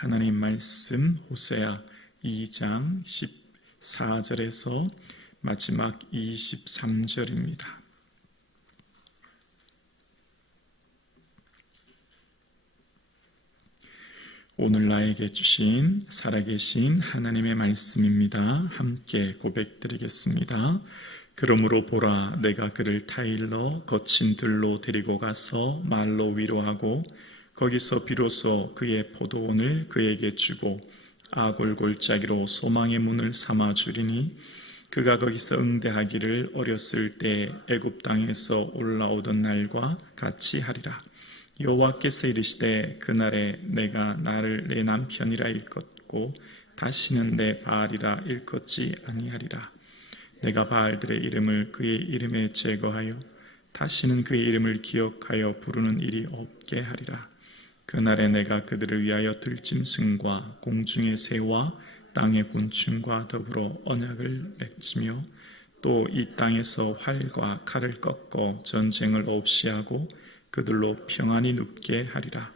하나님 말씀 호세아 2장 14절에서 마지막 23절입니다. 오늘 나에게 주신 살아계신 하나님의 말씀입니다. 함께 고백드리겠습니다. 그러므로 보라, 내가 그를 타일러 거친 들로 데리고 가서 말로 위로하고 거기서 비로소 그의 포도원을 그에게 주고 아골골짜기로 소망의 문을 삼아 주리니 그가 거기서 응대하기를 어렸을 때 애굽 땅에서 올라오던 날과 같이 하리라. 여호와께서 이르시되 그날에 내가 나를 내 남편이라 일컫고 다시는 내 바알이라 일컫지 아니하리라. 내가 바알들의 이름을 그의 이름에 제거하여 다시는 그의 이름을 기억하여 부르는 일이 없게 하리라. 그날에 내가 그들을 위하여 들짐승과 공중의 새와 땅의 곤충과 더불어 언약을 맺으며 또 이 땅에서 활과 칼을 꺾어 전쟁을 없이 하고 그들로 평안히 눕게 하리라.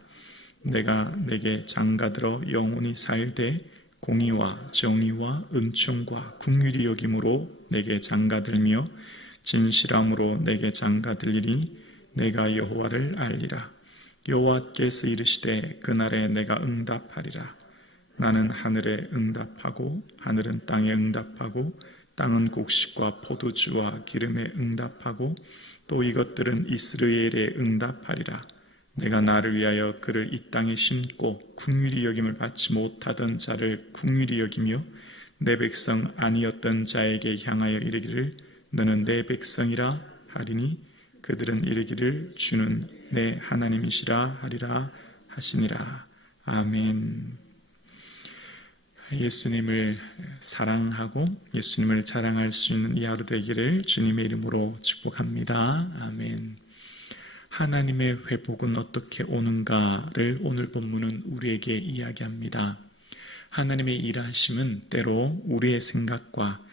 내가 내게 장가들어 영원히 살되 공의와 정의와 은총과 긍휼히 여김으로 내게 장가들며 진실함으로 내게 장가들리니 내가 여호와를 알리라. 여호와께서 이르시되 그날에 내가 응답하리라. 나는 하늘에 응답하고 하늘은 땅에 응답하고 땅은 곡식과 포도주와 기름에 응답하고 또 이것들은 이스라엘에 응답하리라. 내가 나를 위하여 그를 이 땅에 심고 긍휼히 여김을 받지 못하던 자를 긍휼히 여기며 내 백성 아니었던 자에게 향하여 이르기를 너는 내 백성이라 하리니 그들은 이르기를 주는 내 하나님이시라 하리라 하시니라. 아멘. 예수님을 사랑하고 예수님을 자랑할 수 있는 이 하루 되기를 주님의 이름으로 축복합니다. 아멘. 하나님의 회복은 어떻게 오는가를 오늘 본문은 우리에게 이야기합니다. 하나님의 일하심은 때로 우리의 생각과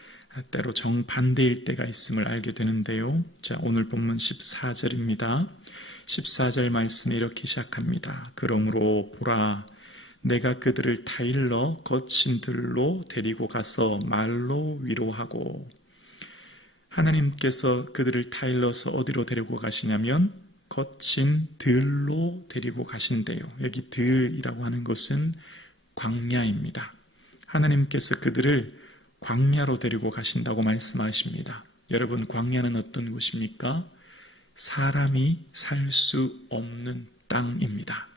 때로 정반대일 때가 있음을 알게 되는데요. 자, 오늘 본문 14절입니다. 14절 말씀이 이렇게 시작합니다. 그러므로 보라, 내가 그들을 타일러 거친 들로 데리고 가서 말로 위로하고. 하나님께서 그들을 타일러서 어디로 데리고 가시냐면 거친 들로 데리고 가신대요. 여기 들이라고 하는 것은 광야입니다. 하나님께서 그들을 광야로 데리고 가신다고 말씀하십니다. 여러분, 광야는 어떤 곳입니까? 사람이 살 수 없는 땅입니다.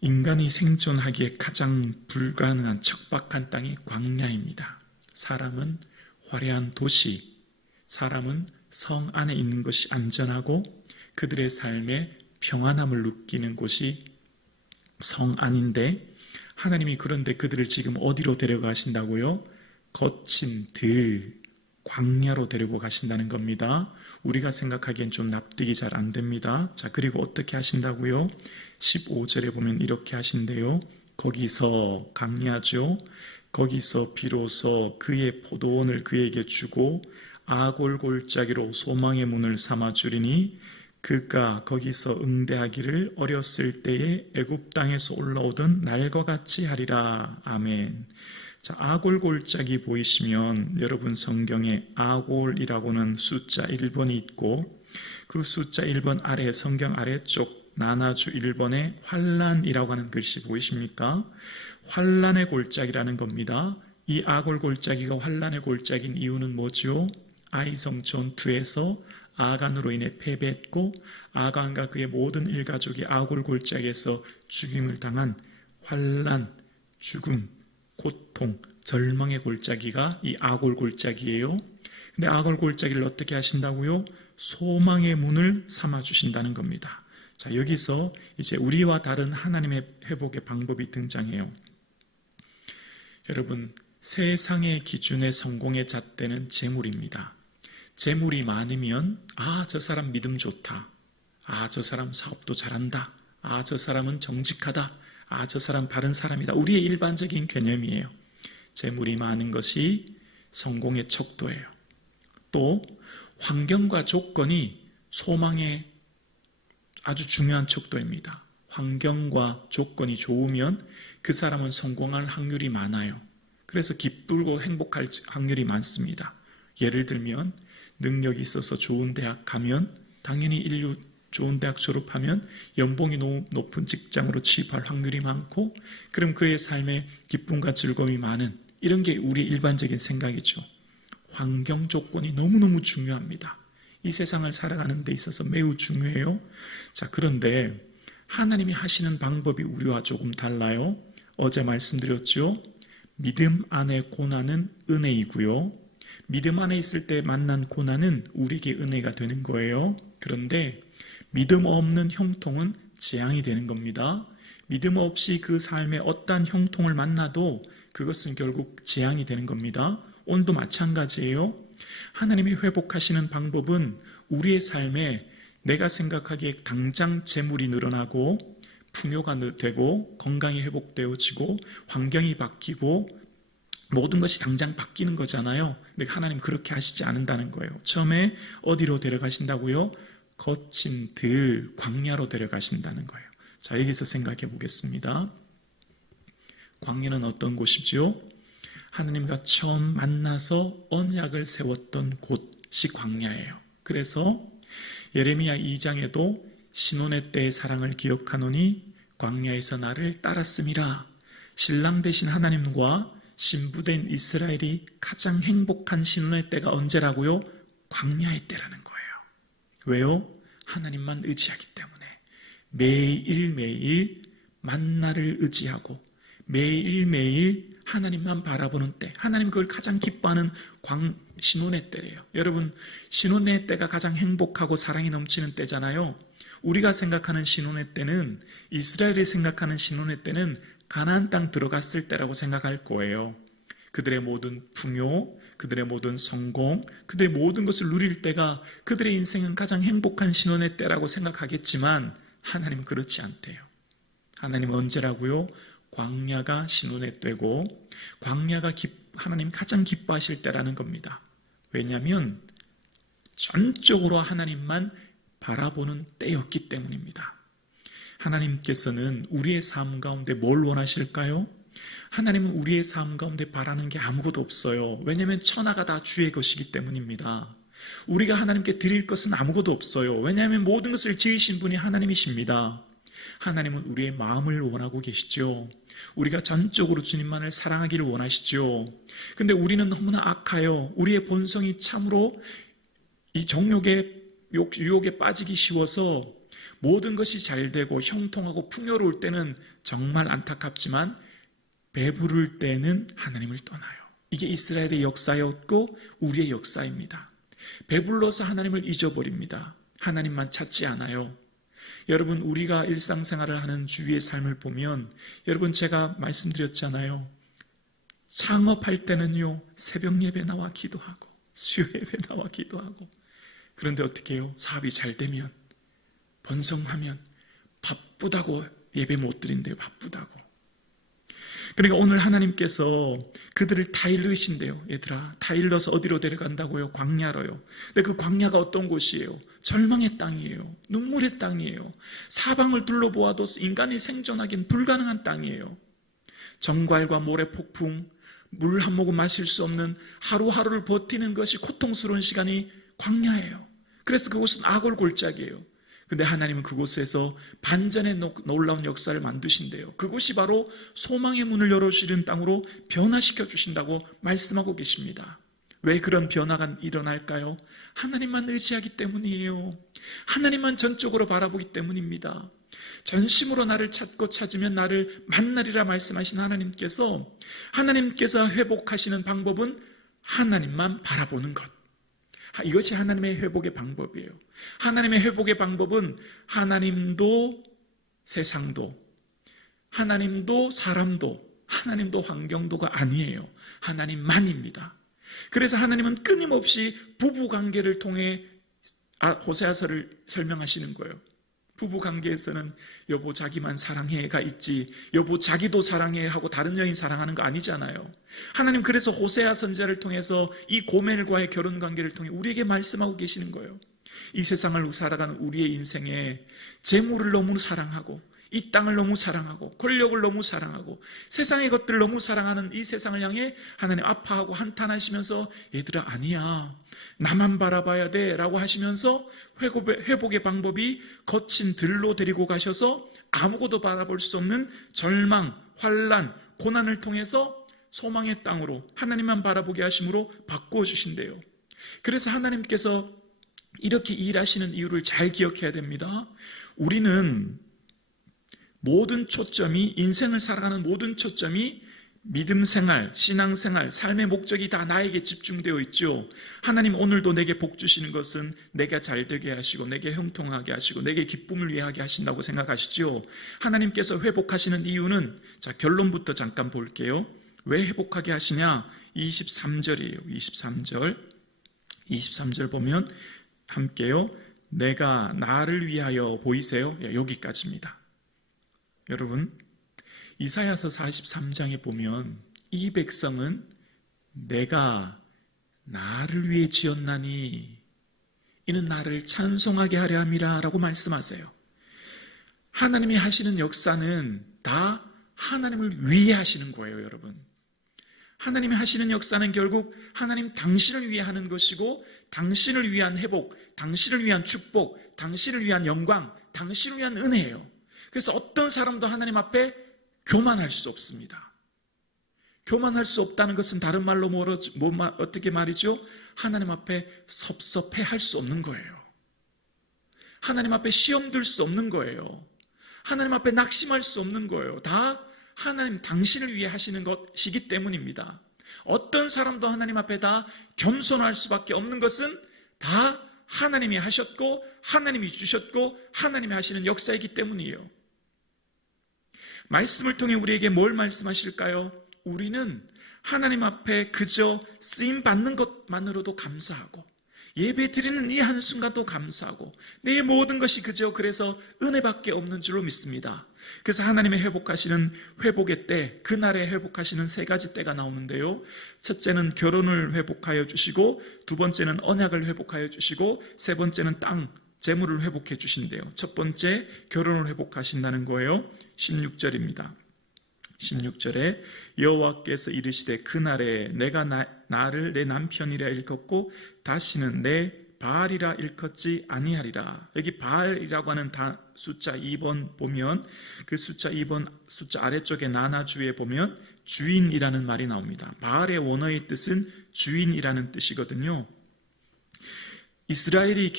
인간이 생존하기에 가장 불가능한 척박한 땅이 광야입니다. 사람은 화려한 도시, 사람은 성 안에 있는 것이 안전하고 그들의 삶에 평안함을 느끼는 곳이 성 안인데 하나님이 그런데 그들을 지금 어디로 데려가신다고요? 거친 들, 광야로 데리고 가신다는 겁니다. 우리가 생각하기엔 좀 납득이 잘 안 됩니다. 자, 그리고 어떻게 하신다고요? 15절에 보면 이렇게 하신대요. 거기서, 광야죠. 거기서 비로소 그의 포도원을 그에게 주고 아골골짜기로 소망의 문을 삼아 주리니 그가 거기서 응대하기를 어렸을 때에 애굽 땅에서 올라오던 날과 같이 하리라. 아멘. 자, 아골골짜기 보이시면 여러분 성경에 아골이라고는 숫자 1번이 있고 그 숫자 1번 아래 성경 아래쪽 나나주 1번에 환란이라고 하는 글씨 보이십니까? 환란의 골짜기라는 겁니다. 이 아골골짜기가 환란의 골짜기인 이유는 뭐죠? 아이성 전투에서 아간으로 인해 패배했고 아간과 그의 모든 일가족이 아골골짜기에서 죽임을 당한 환란, 죽음, 고통, 절망의 골짜기가 이 아골골짜기예요. 근데 아골골짜기를 어떻게 하신다고요? 소망의 문을 삼아 주신다는 겁니다. 자, 여기서 이제 우리와 다른 하나님의 회복의 방법이 등장해요. 여러분, 세상의 기준의 성공의 잣대는 재물입니다. 재물이 많으면 저 사람 믿음 좋다. 저 사람 사업도 잘한다. 저 사람은 정직하다. 저 사람 바른 사람이다. 우리의 일반적인 개념이에요. 재물이 많은 것이 성공의 척도예요. 또 환경과 조건이 소망의 아주 중요한 척도입니다. 환경과 조건이 좋으면 그 사람은 성공할 확률이 많아요. 그래서 기쁘고 행복할 확률이 많습니다. 예를 들면 능력이 있어서 좋은 대학 가면 당연히 인류 좋은 대학 졸업하면 연봉이 높은 직장으로 취업할 확률이 많고, 그럼 그의 삶에 기쁨과 즐거움이 많은, 이런 게 우리의 일반적인 생각이죠. 환경 조건이 너무너무 중요합니다. 이 세상을 살아가는 데 있어서 매우 중요해요. 자, 그런데 하나님이 하시는 방법이 우리와 조금 달라요. 어제 말씀드렸죠. 믿음 안에 고난은 은혜이고요. 믿음 안에 있을 때 만난 고난은 우리에게 은혜가 되는 거예요. 그런데 믿음 없는 형통은 재앙이 되는 겁니다. 믿음 없이 그 삶에 어떠한 형통을 만나도 그것은 결국 재앙이 되는 겁니다. 오늘도 마찬가지예요. 하나님이 회복하시는 방법은 우리의 삶에 내가 생각하기에 당장 재물이 늘어나고 풍요가 되고 건강이 회복되어지고 환경이 바뀌고 모든 것이 당장 바뀌는 거잖아요. 근데 하나님 그렇게 하시지 않는다는 거예요. 처음에 어디로 데려가신다고요? 거친 들, 광야로 데려가신다는 거예요. 자, 여기서 생각해 보겠습니다. 광야는 어떤 곳이죠? 하나님과 처음 만나서 언약을 세웠던 곳이 광야예요. 그래서 예레미야 2장에도 신혼의 때의 사랑을 기억하노니 광야에서 나를 따랐음이라. 신랑 되신 하나님과 신부된 이스라엘이 가장 행복한 신혼의 때가 언제라고요? 광야의 때라는 거예요. 왜요? 하나님만 의지하기 때문에. 매일매일 만나를 의지하고 매일매일 하나님만 바라보는 때, 하나님 그걸 가장 기뻐하는 신혼의 때래요. 여러분, 신혼의 때가 가장 행복하고 사랑이 넘치는 때잖아요. 우리가 생각하는 신혼의 때는, 이스라엘이 생각하는 신혼의 때는 가나안 땅 들어갔을 때라고 생각할 거예요. 그들의 모든 풍요, 그들의 모든 성공, 그들의 모든 것을 누릴 때가 그들의 인생은 가장 행복한 신혼의 때라고 생각하겠지만 하나님은 그렇지 않대요. 하나님은 언제라고요? 광야가 신혼의 때고 광야가 하나님 가장 기뻐하실 때라는 겁니다. 왜냐하면 전적으로 하나님만 바라보는 때였기 때문입니다. 하나님께서는 우리의 삶 가운데 뭘 원하실까요? 하나님은 우리의 삶 가운데 바라는 게 아무것도 없어요. 왜냐하면 천하가 다 주의 것이기 때문입니다. 우리가 하나님께 드릴 것은 아무것도 없어요. 왜냐하면 모든 것을 지으신 분이 하나님이십니다. 하나님은 우리의 마음을 원하고 계시죠. 우리가 전적으로 주님만을 사랑하기를 원하시죠. 근데 우리는 너무나 악하여 우리의 본성이 참으로 이 정욕의 유혹에 빠지기 쉬워서 모든 것이 잘 되고 형통하고 풍요로울 때는 정말 안타깝지만 배부를 때는 하나님을 떠나요. 이게 이스라엘의 역사였고 우리의 역사입니다. 배불러서 하나님을 잊어버립니다. 하나님만 찾지 않아요. 여러분, 우리가 일상생활을 하는 주위의 삶을 보면, 여러분 제가 말씀드렸잖아요. 창업할 때는요, 새벽 예배 나와 기도하고 수요 예배 나와 기도하고, 그런데 어떻게 해요? 사업이 잘 되면, 번성하면 바쁘다고 예배 못 드린대요. 바쁘다고. 그러니까 오늘 하나님께서 그들을 다 일르신대요. 얘들아, 다 일러서 어디로 데려간다고요? 광야로요. 근데 그 광야가 어떤 곳이에요? 절망의 땅이에요. 눈물의 땅이에요. 사방을 둘러보아도 인간이 생존하기는 불가능한 땅이에요. 정갈과 모래 폭풍, 물 한 모금 마실 수 없는 하루하루를 버티는 것이 고통스러운 시간이 광야예요. 그래서 그곳은 악을 골짜기예요. 근데 하나님은 그곳에서 반전의 놀라운 역사를 만드신대요. 그곳이 바로 소망의 문을 열어주시는 땅으로 변화시켜 주신다고 말씀하고 계십니다. 왜 그런 변화가 일어날까요? 하나님만 의지하기 때문이에요. 하나님만 전적으로 바라보기 때문입니다. 전심으로 나를 찾고 찾으면 나를 만나리라 말씀하신 하나님께서 회복하시는 방법은 하나님만 바라보는 것. 이것이 하나님의 회복의 방법이에요. 하나님의 회복의 방법은 하나님도 세상도, 하나님도 사람도, 하나님도 환경도가 아니에요. 하나님만입니다. 그래서 하나님은 끊임없이 부부관계를 통해 호세아서를 설명하시는 거예요. 부부관계에서는 여보 자기만 사랑해가 있지, 여보 자기도 사랑해 하고 다른 여인 사랑하는 거 아니잖아요. 하나님 그래서 호세아 선지자를 통해서 이 고멜과의 결혼관계를 통해 우리에게 말씀하고 계시는 거예요. 이 세상을 살아가는 우리의 인생에 재물을 너무 사랑하고 이 땅을 너무 사랑하고 권력을 너무 사랑하고 세상의 것들을 너무 사랑하는 이 세상을 향해 하나님 아파하고 한탄하시면서 얘들아 아니야 나만 바라봐야 돼 라고 하시면서 회복의 방법이 거친 들로 데리고 가셔서 아무것도 바라볼 수 없는 절망, 환난, 고난을 통해서 소망의 땅으로 하나님만 바라보게 하심으로 바꾸어 주신대요. 그래서 하나님께서 이렇게 일하시는 이유를 잘 기억해야 됩니다. 우리는 모든 초점이 인생을 살아가는 모든 초점이 믿음 생활, 신앙 생활, 삶의 목적이 다 나에게 집중되어 있죠. 하나님 오늘도 내게 복 주시는 것은 내가 잘 되게 하시고 내게 형통하게 하시고 내게 기쁨을 위하게 하신다고 생각하시죠. 하나님께서 회복하시는 이유는 자 결론부터 잠깐 볼게요. 왜 회복하게 하시냐? 23절이에요. 23절 보면 함께요. 내가 나를 위하여 보이세요? 여기까지입니다. 여러분 이사야서 43장에 보면 이 백성은 내가 나를 위해 지었나니 이는 나를 찬송하게 하려 함이라 라고 말씀하세요. 하나님이 하시는 역사는 다 하나님을 위해 하시는 거예요, 여러분. 하나님이 하시는 역사는 결국 하나님 당신을 위해 하는 것이고 당신을 위한 회복, 당신을 위한 축복, 당신을 위한 영광, 당신을 위한 은혜예요. 그래서 어떤 사람도 하나님 앞에 교만할 수 없습니다. 교만할 수 없다는 것은 다른 말로 어떻게 말이죠? 하나님 앞에 섭섭해할 수 없는 거예요. 하나님 앞에 시험 들 수 없는 거예요. 하나님 앞에 낙심할 수 없는 거예요. 다 하나님 당신을 위해 하시는 것이기 때문입니다. 어떤 사람도 하나님 앞에 다 겸손할 수밖에 없는 것은 다 하나님이 하셨고 하나님이 주셨고 하나님이 하시는 역사이기 때문이에요. 말씀을 통해 우리에게 뭘 말씀하실까요? 우리는 하나님 앞에 그저 쓰임 받는 것만으로도 감사하고 예배 드리는 이 한순간도 감사하고 내 모든 것이 그저 그래서 은혜밖에 없는 줄로 믿습니다. 그래서 하나님의 회복하시는 회복의 때, 그날에 회복하시는 세 가지 때가 나오는데요. 첫째는 결혼을 회복하여 주시고 두 번째는 언약을 회복하여 주시고 세 번째는 땅, 재물을 회복해 주신대요. 첫 번째 결혼을 회복하신다는 거예요. 16절입니다. 16절에 여호와께서 이르시되 그날에 내가 나를 내 남편이라 일컫고 다시는 내 바알이라 일컫지 아니하리라. 여기 바알이라고 하는 숫자 2번 보면 그 숫자 2번 숫자 아래쪽에 나나주에 보면 주인이라는 말이 나옵니다. 바알의 원어의 뜻은 주인이라는 뜻이거든요. 이스라엘이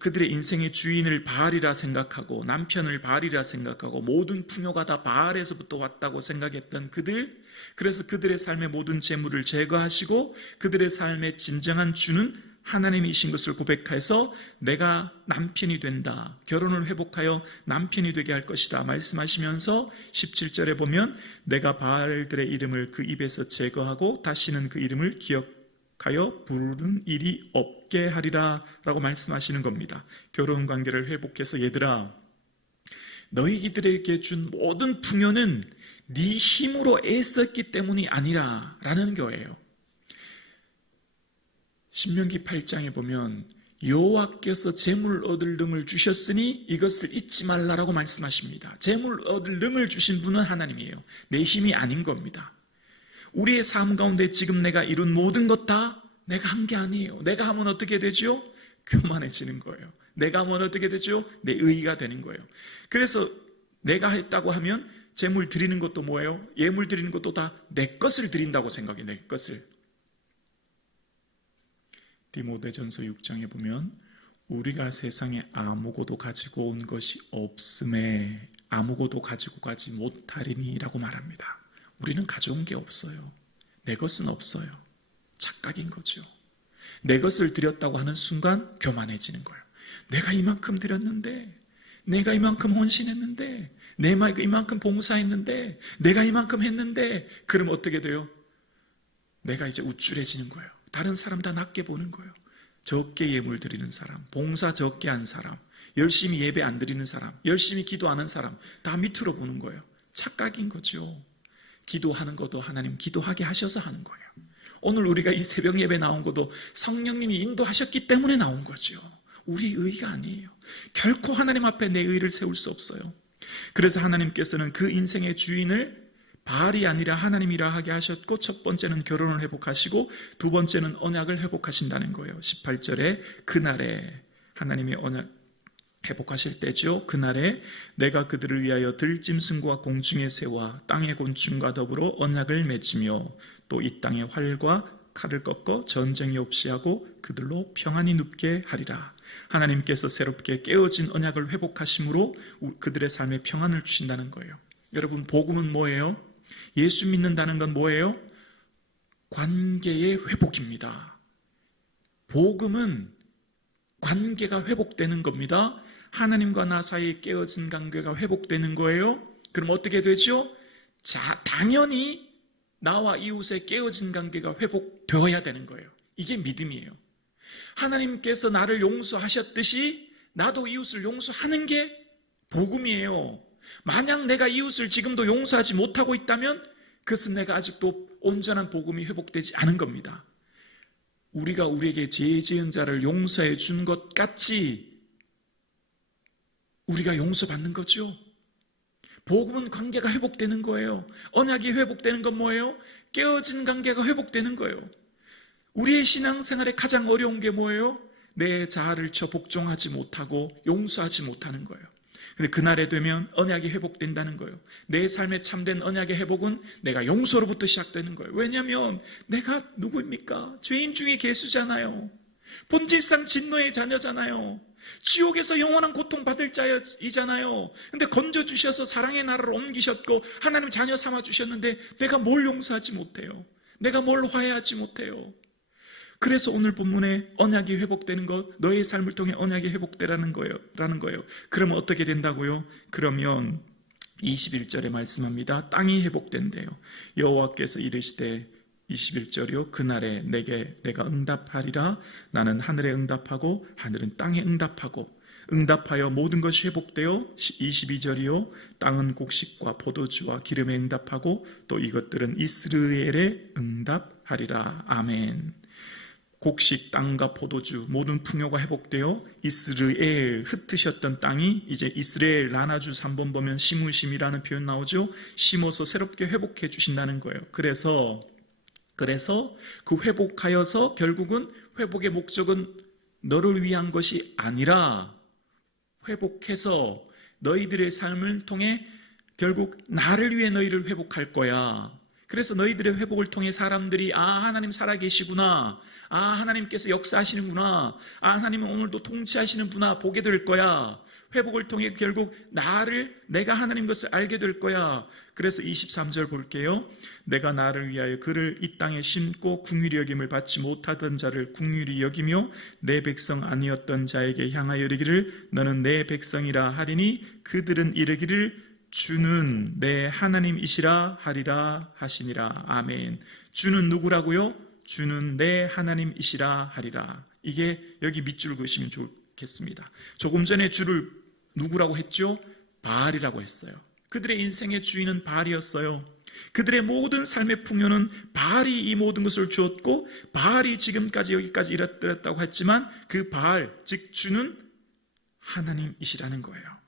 그들의 인생의 주인을 바알이라 생각하고 남편을 바알이라 생각하고 모든 풍요가 다 바알에서부터 왔다고 생각했던 그들, 그래서 그들의 삶의 모든 재물을 제거하시고 그들의 삶의 진정한 주는 하나님이신 것을 고백해서 내가 남편이 된다, 결혼을 회복하여 남편이 되게 할 것이다 말씀하시면서 17절에 보면 내가 바알들의 이름을 그 입에서 제거하고 다시는 그 이름을 기억하여 부르는 일이 없게 하리라 라고 말씀하시는 겁니다. 결혼관계를 회복해서 얘들아 너희들에게 준 모든 풍요는 네 힘으로 애썼기 때문이 아니라 라는 거예요. 신명기 8장에 보면 여호와께서 재물 얻을 능을 주셨으니 이것을 잊지 말라라고 말씀하십니다. 재물 얻을 능을 주신 분은 하나님이에요. 내 힘이 아닌 겁니다. 우리의 삶 가운데 지금 내가 이룬 모든 것 다 내가 한 게 아니에요. 내가 하면 어떻게 되죠? 교만해지는 거예요. 내가 하면 어떻게 되죠? 내 의의가 되는 거예요. 그래서 내가 했다고 하면 재물 드리는 것도 뭐예요? 예물 드리는 것도 다 내 것을 드린다고 생각해. 내 것을. 디모데전서 6장에 보면 우리가 세상에 아무것도 가지고 온 것이 없음에 아무것도 가지고 가지 못하리니 라고 말합니다. 우리는 가져온 게 없어요. 내 것은 없어요. 착각인 거죠. 내 것을 드렸다고 하는 순간 교만해지는 거예요. 내가 이만큼 드렸는데, 내가 이만큼 헌신했는데, 내가 이만큼 봉사했는데, 내가 이만큼 했는데, 그럼 어떻게 돼요? 내가 이제 우쭐해지는 거예요. 다른 사람 다 낮게 보는 거예요. 적게 예물 드리는 사람, 봉사 적게 한 사람, 열심히 예배 안 드리는 사람, 열심히 기도하는 사람 다 밑으로 보는 거예요. 착각인 거죠. 기도하는 것도 하나님 기도하게 하셔서 하는 거예요. 오늘 우리가 이 새벽 예배 나온 것도 성령님이 인도하셨기 때문에 나온 거죠. 우리 의의가 아니에요. 결코 하나님 앞에 내 의의를 세울 수 없어요. 그래서 하나님께서는 그 인생의 주인을 바알이 아니라 하나님이라 하게 하셨고, 첫 번째는 결혼을 회복하시고 두 번째는 언약을 회복하신다는 거예요. 18절에 그날에 하나님이 언약 회복하실 때죠. 그날에 내가 그들을 위하여 들짐승과 공중의 새와 땅의 곤충과 더불어 언약을 맺으며 또 이 땅의 활과 칼을 꺾어 전쟁이 없이 하고 그들로 평안히 눕게 하리라. 하나님께서 새롭게 깨어진 언약을 회복하심으로 그들의 삶에 평안을 주신다는 거예요. 여러분, 복음은 뭐예요? 예수 믿는다는 건 뭐예요? 관계의 회복입니다. 복음은 관계가 회복되는 겁니다. 하나님과 나 사이에 깨어진 관계가 회복되는 거예요. 그럼 어떻게 되죠? 자, 당연히 나와 이웃의 깨어진 관계가 회복되어야 되는 거예요. 이게 믿음이에요. 하나님께서 나를 용서하셨듯이 나도 이웃을 용서하는 게 복음이에요. 만약 내가 이웃을 지금도 용서하지 못하고 있다면 그것은 내가 아직도 온전한 복음이 회복되지 않은 겁니다. 우리가 우리에게 죄 지은 자를 용서해 준 것 같이 우리가 용서받는 거죠. 복음은 관계가 회복되는 거예요. 언약이 회복되는 건 뭐예요? 깨어진 관계가 회복되는 거예요. 우리의 신앙생활에 가장 어려운 게 뭐예요? 내 자아를 복종하지 못하고 용서하지 못하는 거예요. 근데 그날에 되면 언약이 회복된다는 거예요. 내 삶에 참된 언약의 회복은 내가 용서로부터 시작되는 거예요. 왜냐하면 내가 누구입니까? 죄인 중에 괴수잖아요. 본질상 진노의 자녀잖아요. 지옥에서 영원한 고통받을 자이잖아요. 근데 건져주셔서 사랑의 나라로 옮기셨고 하나님 자녀 삼아주셨는데 내가 뭘 용서하지 못해요? 내가 뭘 화해하지 못해요? 그래서 오늘 본문에 언약이 회복되는 것, 너의 삶을 통해 언약이 회복되라는 거예요. 그러면 어떻게 된다고요? 그러면 21절에 말씀합니다. 땅이 회복된대요. 여호와께서 이르시되 21절이요. 그날에 내가 응답하리라. 나는 하늘에 응답하고 하늘은 땅에 응답하고 응답하여 모든 것이 회복되어 22절이요. 땅은 곡식과 포도주와 기름에 응답하고 또 이것들은 이스라엘에 응답하리라. 아멘. 곡식, 땅과 포도주 모든 풍요가 회복되어 이스라엘 흩으셨던 땅이 이제 이스라엘 라나주 3번 보면 심으심이라는 표현 나오죠. 심어서 새롭게 회복해 주신다는 거예요. 그래서 그 회복하여서 결국은 회복의 목적은 너를 위한 것이 아니라 회복해서 너희들의 삶을 통해 결국 나를 위해 너희를 회복할 거야. 그래서 너희들의 회복을 통해 사람들이 하나님 살아계시구나. 하나님께서 역사하시는구나. 하나님은 오늘도 통치하시는구나 보게 될 거야. 회복을 통해 결국 내가 하나님 것을 알게 될 거야. 그래서 23절 볼게요. 내가 나를 위하여 그를 이 땅에 심고 긍휼히 여김을 받지 못하던 자를 긍휼히 여기며 내 백성 아니었던 자에게 향하여 이르기를 너는 내 백성이라 하리니 그들은 이르기를 주는 내 하나님이시라 하리라 하시니라. 아멘. 주는 누구라고요? 주는 내 하나님이시라 하리라. 이게 여기 밑줄 그으시면 좋겠습니다. 조금 전에 주를 누구라고 했죠? 바알이라고 했어요. 그들의 인생의 주인은 바알이었어요. 그들의 모든 삶의 풍요는 바알이 이 모든 것을 주었고 바알이 지금까지 여기까지 이뤘다고 했지만 그 바알, 즉 주는 하나님이시라는 거예요.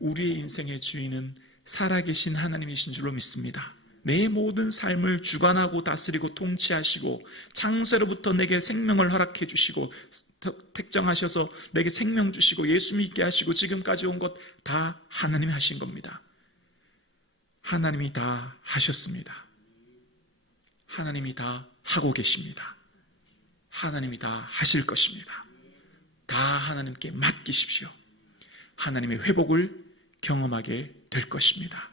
우리의 인생의 주인은 살아계신 하나님이신 줄로 믿습니다. 내 모든 삶을 주관하고 다스리고 통치하시고 창세로부터 내게 생명을 허락해 주시고 택정하셔서 내게 생명 주시고 예수 믿게 하시고 지금까지 온 것 다 하나님이 하신 겁니다. 하나님이 다 하셨습니다. 하나님이 다 하고 계십니다. 하나님이 다 하실 것입니다. 다 하나님께 맡기십시오. 하나님의 회복을 경험하게 될 것입니다.